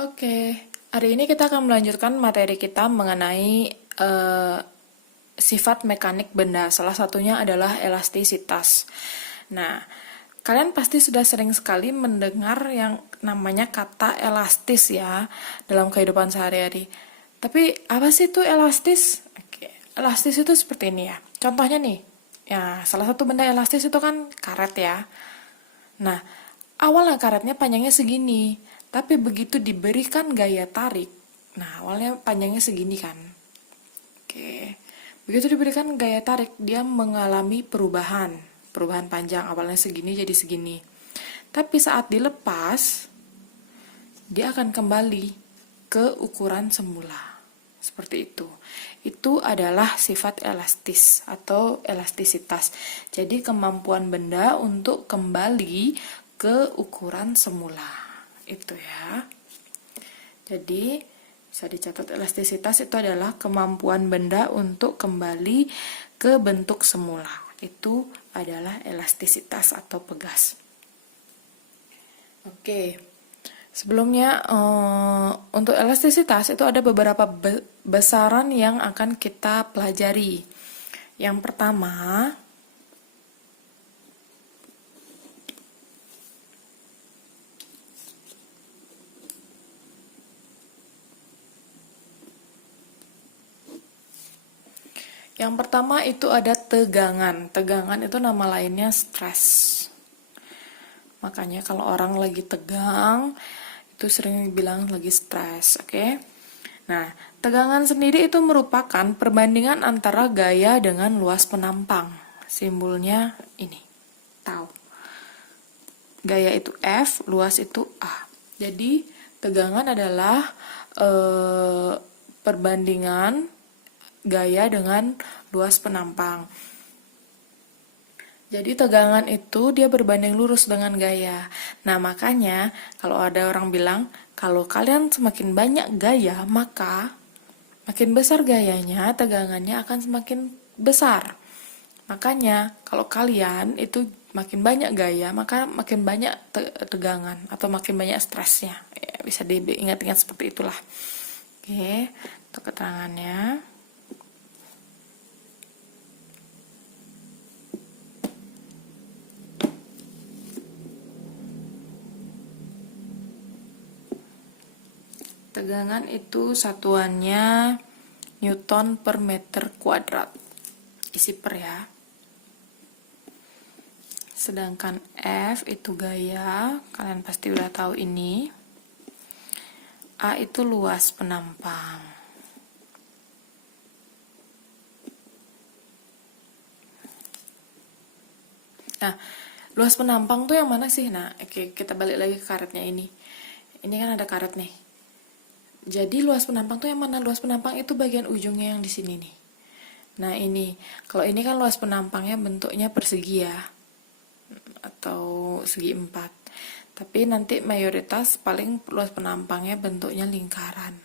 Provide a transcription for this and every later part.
Oke, hari ini kita akan melanjutkan materi kita mengenai sifat mekanik benda. Salah satunya adalah elastisitas. Nah, kalian pasti sudah sering sekali mendengar yang namanya kata elastis ya dalam kehidupan sehari-hari. Tapi apa sih itu elastis? Oke, elastis itu seperti ini ya. Contohnya nih, ya salah satu benda elastis itu kan karet ya. Nah, awalnya karetnya panjangnya segini, tapi begitu diberikan gaya tarik, nah awalnya panjangnya segini kan. Oke, begitu diberikan gaya tarik, dia mengalami perubahan panjang, awalnya segini jadi segini. Tapi saat dilepas, dia akan kembali ke ukuran semula. Seperti itu. Itu adalah sifat elastis atau elastisitas. Jadi kemampuan benda untuk kembali ke ukuran semula. Itu ya. Jadi bisa dicatat elastisitas itu adalah kemampuan benda untuk kembali ke bentuk semula. Itu adalah elastisitas atau pegas. Oke. Sebelumnya, untuk elastisitas itu ada beberapa besaran yang akan kita pelajari. Yang pertama, itu ada tegangan. Tegangan itu nama lainnya stres. Makanya kalau orang lagi tegang, itu sering dibilang lagi stres, oke? Nah, tegangan sendiri itu merupakan perbandingan antara gaya dengan luas penampang. Simbolnya ini, tau. Gaya itu F, luas itu A. Jadi, tegangan adalah perbandingan gaya dengan luas penampang. Jadi tegangan itu dia berbanding lurus dengan gaya. Nah, makanya kalau ada orang bilang, kalau kalian semakin banyak gaya, maka makin besar gayanya, tegangannya akan semakin besar. Makanya kalau kalian itu makin banyak gaya, maka makin banyak tegangan atau makin banyak stresnya. Ya, bisa diingat-ingat seperti itulah. Oke, untuk keterangannya. Tegangan itu satuannya Newton per meter kuadrat. Isi per ya. Sedangkan F itu gaya, kalian pasti udah tahu ini. A itu luas penampang. Nah, luas penampang tuh yang mana sih? Nah, oke, kita balik lagi ke karetnya ini. Ini kan ada karet nih. Jadi luas penampang tuh yang mana? Luas penampang itu bagian ujungnya yang di sini nih. Nah, ini. Kalau ini kan luas penampangnya bentuknya persegi ya. Atau segi 4. Tapi nanti mayoritas paling luas penampangnya bentuknya lingkaran.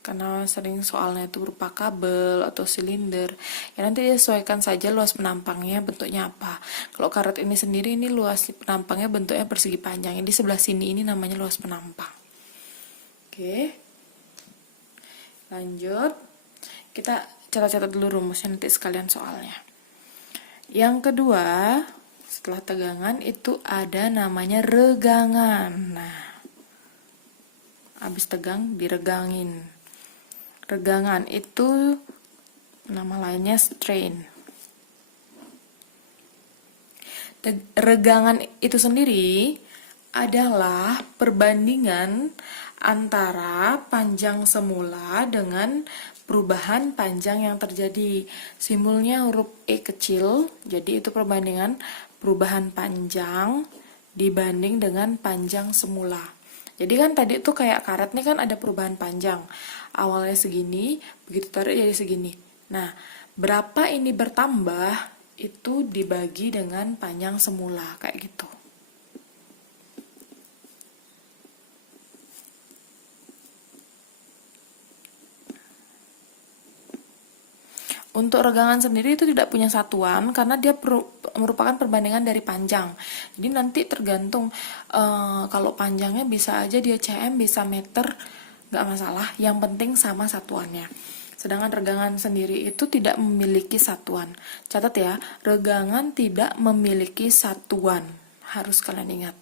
Karena sering soalnya itu berupa kabel atau silinder. Ya nanti disesuaikan saja luas penampangnya bentuknya apa. Kalau karet ini sendiri ini luas penampangnya bentuknya persegi panjang. Ini di sebelah sini ini namanya luas penampang. Oke. Lanjut. Kita catat-catat dulu rumusnya nanti sekalian soalnya. Yang kedua, setelah tegangan itu ada namanya regangan. Nah, habis tegang diregangin. Regangan itu nama lainnya strain. Regangan itu sendiri adalah perbandingan antara panjang semula dengan perubahan panjang yang terjadi. Simbolnya huruf E kecil, jadi itu perbandingan perubahan panjang dibanding dengan panjang semula. Jadi kan tadi tuh kayak karet nih kan ada perubahan panjang. Awalnya segini, begitu tarik jadi segini. Nah, berapa ini bertambah itu dibagi dengan panjang semula kayak gitu. Untuk regangan sendiri itu tidak punya satuan karena dia merupakan perbandingan dari panjang. Jadi nanti tergantung kalau panjangnya bisa aja dia cm, bisa meter, nggak masalah. Yang penting sama satuannya. Sedangkan regangan sendiri itu tidak memiliki satuan. Catat ya, regangan tidak memiliki satuan. Harus kalian ingat.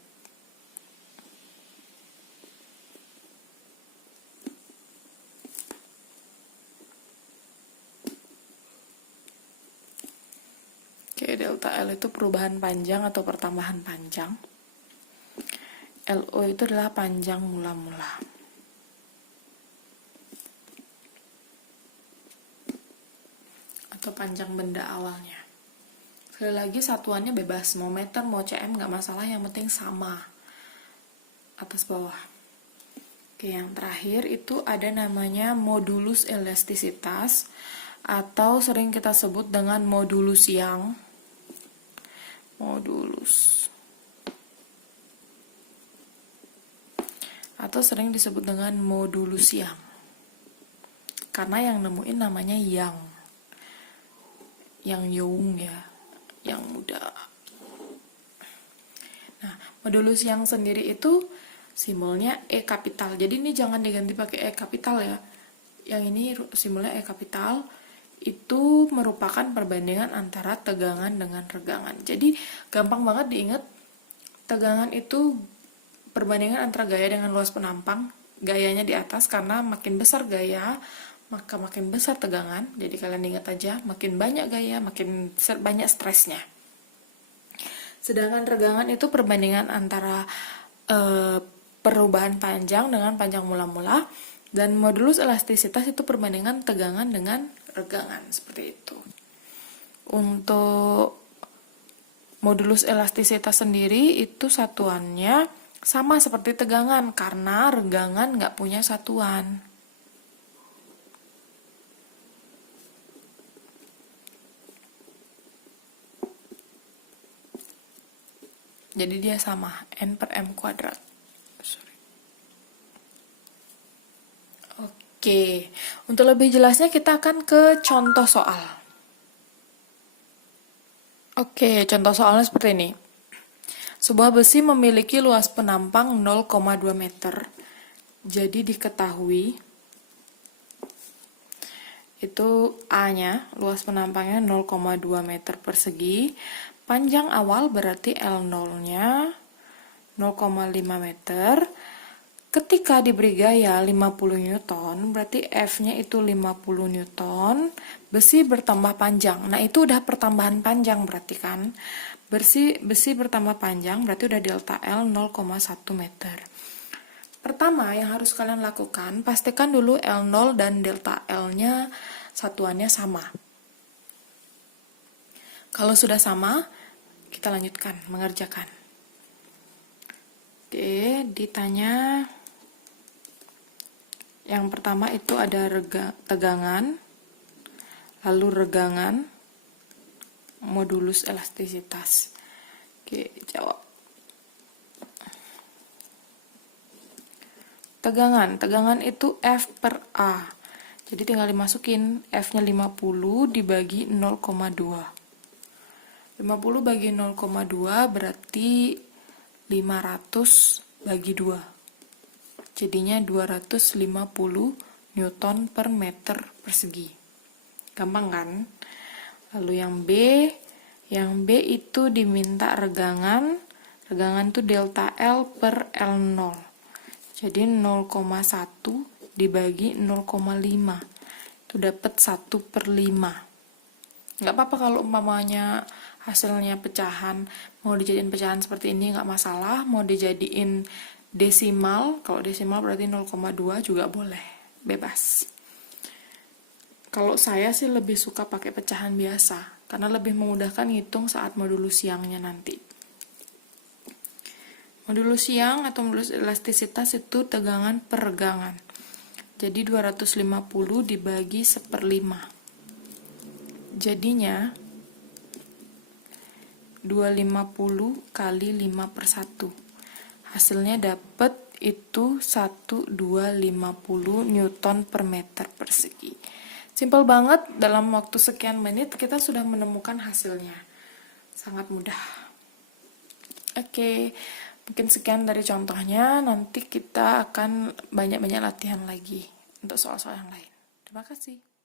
Oke, delta L itu perubahan panjang atau pertambahan panjang. LO itu adalah panjang mula-mula. Atau panjang benda awalnya. Sekali lagi satuannya bebas, mau meter, mau cm, nggak masalah, yang penting sama. Atas bawah. Oke, yang terakhir itu ada namanya modulus elastisitas, atau sering kita sebut dengan modulus Young. Atau sering disebut dengan modulus Young karena yang nemuin namanya Young ya, yang muda. Nah, modulus Young sendiri itu simbolnya E kapital, jadi ini jangan diganti pakai E kapital ya, yang ini simbolnya E kapital. Itu merupakan perbandingan antara tegangan dengan regangan. Jadi gampang banget diingat, tegangan itu perbandingan antara gaya dengan luas penampang. Gayanya di atas karena makin besar gaya maka makin besar tegangan. Jadi kalian ingat aja, makin banyak gaya makin banyak stresnya. Sedangkan regangan itu perbandingan antara perubahan panjang dengan panjang mula-mula, dan modulus elastisitas itu perbandingan tegangan dengan regangan, seperti itu. Untuk modulus elastisitas sendiri itu satuannya sama seperti tegangan karena regangan nggak punya satuan. Jadi dia sama, N per M kuadrat. Oke, untuk lebih jelasnya kita akan ke contoh soal. Oke, contoh soalnya seperti ini. Sebuah besi memiliki luas penampang 0,2 meter. Jadi diketahui itu A-nya, luas penampangnya 0,2 meter persegi. Panjang awal berarti L0-nya 0,5 meter. Ketika diberi gaya 50 Newton, berarti F-nya itu 50 Newton, besi bertambah panjang. Nah, itu udah pertambahan panjang berarti kan. Besi bertambah panjang berarti udah delta L 0,1 meter. Pertama yang harus kalian lakukan, pastikan dulu L0 dan delta L-nya satuannya sama. Kalau sudah sama, kita lanjutkan mengerjakan. Oke, ditanya yang pertama itu ada tegangan, lalu regangan, modulus elastisitas. Oke, jawab. Tegangan itu F per A. Jadi tinggal dimasukin, F-nya 50 dibagi 0,2. 50 bagi 0,2 berarti 500 bagi 2. Jadinya 250 Newton per meter persegi. Gampang kan? Lalu yang B itu diminta regangan. Regangan itu delta L per L0. Jadi 0,1 dibagi 0,5. Itu dapat 1 per 5. Nggak apa-apa kalau umpamanya hasilnya pecahan. Mau dijadiin pecahan seperti ini nggak masalah. Mau dijadiin desimal, kalau desimal berarti 0,2 juga boleh, bebas. Kalau saya sih lebih suka pakai pecahan biasa, karena lebih memudahkan ngitung saat modulus Young-nya nanti. Modulus Young atau modulus elastisitas itu tegangan per regangan. Jadi 250 dibagi 1/5. Jadinya 250 kali 5/1. Hasilnya dapat itu 1250 Newton per meter persegi. Simple banget, dalam waktu sekian menit kita sudah menemukan hasilnya. Sangat mudah. Oke, mungkin sekian dari contohnya. Nanti kita akan banyak-banyak latihan lagi untuk soal-soal yang lain. Terima kasih.